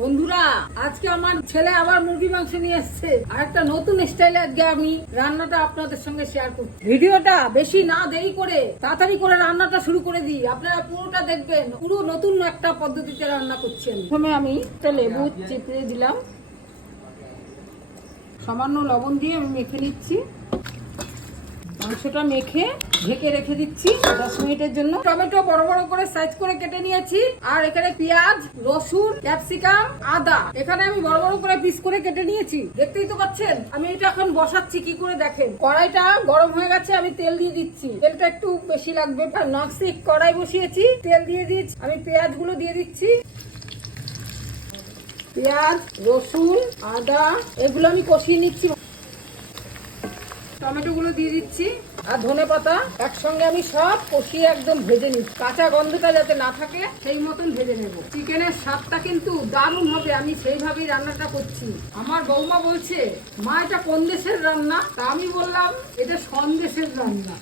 বন্ধুরা, আজকে আমার ছেলে আবার মুরগি মাংস নিয়ে এসেছে আর একটা নতুন স্টাইলে আজকে আমি রান্নাটা আপনাদের সঙ্গে শেয়ার করছি। ভিডিওটা বেশি না দেরি করে তাড়াতাড়ি করে রান্নাটা শুরু করে দিই। আপনারা পুরোটা দেখবেন, পুরো নতুন একটা পদ্ধতিতে রান্না করছি। প্রথমে আমি একটা লেবু চিপড়ে দিলাম, সামান্য লবণ দিয়ে আমি মেখে নিচ্ছি। মাংসটা মেখে ঢেকে রেখে দিচ্ছি 10 মিনিটের জন্য। টমেটো বড় বড় করে সাইজ করে কেটে নিয়েছি, আর এখানে পেঁয়াজ, রসুন, ক্যাপসিকাম, আদা এখানে আমি বড় বড় করে পিস করে কেটে নিয়েছি। দেখতেই তো পাচ্ছেন। আমি এটা এখন বসাচ্ছি কি করে দেখেন। কড়াইটা গরম হয়ে গেছে, আমি তেল দিয়ে দিচ্ছি। তেলটা একটু বেশি লাগবে। ননস্টিক কড়াই বসিয়েছি, তেল দিয়ে দিচ্ছি। আমি পেঁয়াজ গুলো দিয়ে দিচ্ছি। পেঁয়াজ, রসুন, আদা এগুলো আমি কষিয়ে নিচ্ছি। টমেটো গুলো দিয়ে দিচ্ছি আর ধনেপাতা একসঙ্গে আমি সব কষিয়ে একদম ভেজে নিচ্ছি। কাঁচা গন্ধটা যাতে না থাকে সেই মতন ভেজে নেব। চিকেনের স্বাদটা কিন্তু দারুণ হবে, আমি সেইভাবেই রান্নাটা করছি। আমার বৌমা বলছে, মা এটা কোন দেশের রান্না? তা আমি বললাম এটা সন্দেশের রান্না।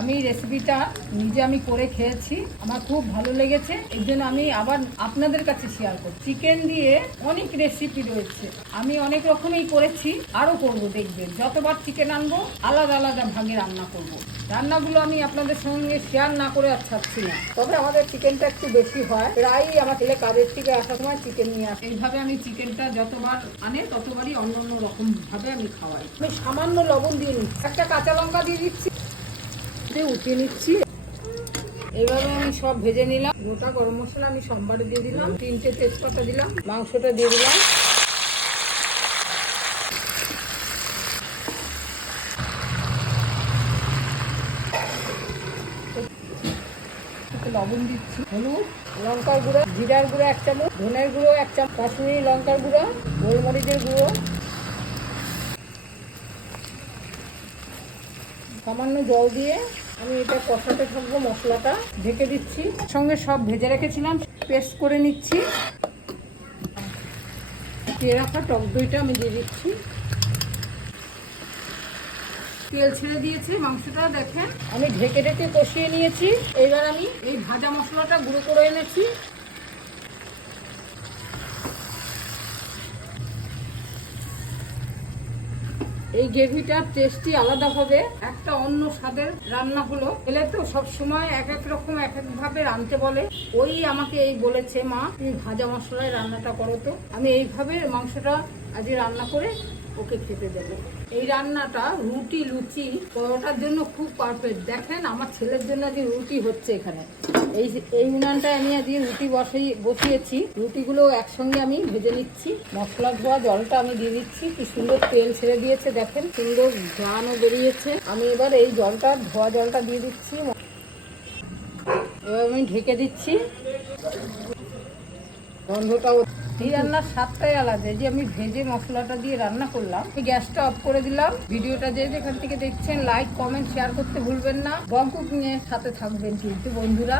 আমি রেসিপিটা নিজে আমি করে খেয়েছি, আমার খুব ভালো লেগেছে। এর জন্য আমি আবার আপনাদের কাছে শেয়ার করছি। চিকেন দিয়ে অনেক রেসিপি রয়েছে, আমি অনেক রকমই করেছি, আরো করব। দেখবেন যতবার চিকেন আনবো আলাদা আলাদা ভাগে রান্না করব। রান্নাগুলো আমি আপনাদের সঙ্গে শেয়ার না করে আর ছাড়ছি না। তবে আমাদের চিকেনটা একটু বেশি হয়, প্রায়ই আমার ছেলে কাজের থেকে আসার সময় চিকেন নিয়ে আসে। এইভাবে আমি চিকেনটা যতবার আনে ততবারই অন্য অন্য রকম ভাবে আমি খাওয়াই। আমি সামান্য লবণ দিয়ে নিচ্ছি, একটা কাঁচা লঙ্কা দিয়ে দিচ্ছি, উঠিয়ে নিচ্ছি। এইভাবে আমি সব ভেজে নিলাম। গোটা গরম মশলা আমি সোমবারে দিয়ে দিলাম, 3টে তেজপাতা দিলাম, মাংসটা দিয়ে দিলাম। লবণ দিচ্ছি, হলুদ, লঙ্কার গুঁড়ো, জিরার গুঁড়ো 1 চামচ, ধনের গুঁড়ো 1 চামচ, কাশ্মীরি লঙ্কার গুঁড়ো, গোলমরিচের গুঁড়ো, সামান্য জল দিয়ে আমি এটা কষাতে থাকবো। মশলাটা ঢেকে দিচ্ছি। সঙ্গে সব ভেজে রেখেছিলাম পেস্ট করে নিচ্ছি। দিয়ে রাখা টক দইটা আমি দিয়ে দিচ্ছি। তেল ছেড়ে দিয়েছে মাংসটা, দেখেন আমি ঢেকে ঢেকে কষিয়ে নিয়েছি। এবার আমি এই ভাজা মশলাটা গুঁড়ো করে এনেছি। এই গ্রেভিটার টেস্টই আলাদা হবে, একটা অন্য স্বাদের রান্না হলো। এলে তো সবসময় এক এক রকম এক এক ভাবে রাঁধতে বলে। ওই আমাকে এই বলেছে, মা তুমি ভাজা মশলায় রান্নাটা করো। তো আমি এইভাবে মাংসটা আজকে রান্না করে ওকে খেতে দেবো। এই রান্নাটা রুটি, লুচি, পরোটার জন্য খুব পারফেক্ট। দেখেন আমার ছেলের জন্য আজকে রুটি হচ্ছে এখানে। এই উনানটায় আমি আজকে রুটি বসিয়েছি। রুটিগুলো একসঙ্গে আমি ভেজে নিচ্ছি। মশলা ধোয়া জলটা আমি দিয়ে দিচ্ছি। কি সুন্দর তেল ছেড়ে দিয়েছে, দেখেন সুন্দর ঘ্রাণও বেরিয়েছে। আমি এবার এই জলটা, ধোয়া জলটা দিয়ে দিচ্ছি। এবার আমি ঢেকে দিচ্ছি। গন্ধটাও, এই রান্নার স্বাদটাই আলাদা। যে আমি ভেজে মশলাটা দিয়ে রান্না করলাম। গ্যাসটা অফ করে দিলাম। ভিডিওটা যে যেখান থেকে দেখছেন লাইক, কমেন্ট, শেয়ার করতে ভুলবেন না। বং কুকিং এর সাথে থাকবেন কিন্তু বন্ধুরা।